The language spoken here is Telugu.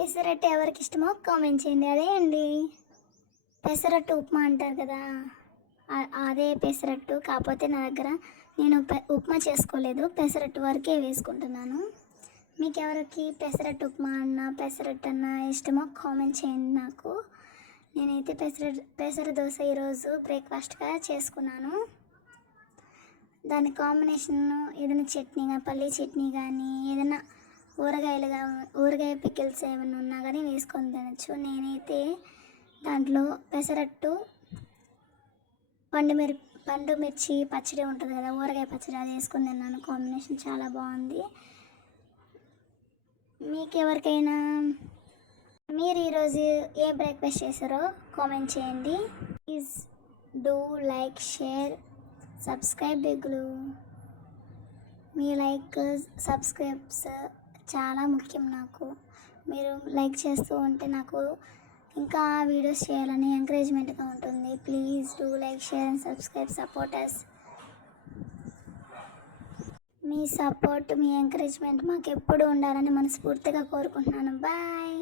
పెసరట్టు ఎవరికి ఇష్టమో కామెంట్ చేయండి. అదే అండి పెసరట్టు ఉప్మా అంటారు కదా, అదే పెసరట్టు. కాకపోతే నా దగ్గర నేను ఉప్మా చేసుకోలేదు, పెసరట్టు వరకే వేసుకుంటున్నాను. మీకు ఎవరికి పెసరట్టు ఉప్మా అన్న పెసరట్టు అన్న ఇష్టమో కామెంట్ చేయండి నాకు. నేనైతే పెసర దోశ ఈరోజు బ్రేక్ఫాస్ట్గా చేసుకున్నాను. దాని కాంబినేషన్ ఏదైనా చట్నీ, పల్లీ చట్నీ కానీ ఏదైనా ఊరగాయ పికిల్స్ ఏమైనా ఉన్నా కానీ వేసుకొని తినచ్చు. నేనైతే దాంట్లో పెసరట్టు పండు మిర్చి పచ్చడి ఉంటుంది కదా, ఊరగాయ పచ్చడి, అది వేసుకొని తిన్నాను. కాంబినేషన్ చాలా బాగుంది. మీకు ఎవరికైనా మీరు ఈరోజు ఏ బ్రేక్ఫాస్ట్ చేశారో కామెంట్ చేయండి. Please do like, share, subscribe బిగులు. మీ లైక్ సబ్స్క్రైబ్స్ చాలా ముఖ్యం నాకు. మీరు లైక్ చేస్తూ ఉంటే నాకు ఇంకా వీడియోస్ చేయాలని ఎంకరేజ్మెంట్గా ఉంటుంది. Please do like, share and subscribe, support us. మీ సపోర్ట్, మీ ఎంకరేజ్మెంట్ మాకు ఎప్పుడు ఉండాలని మనస్ఫూర్తిగా కోరుకుంటున్నాను. బాయ్.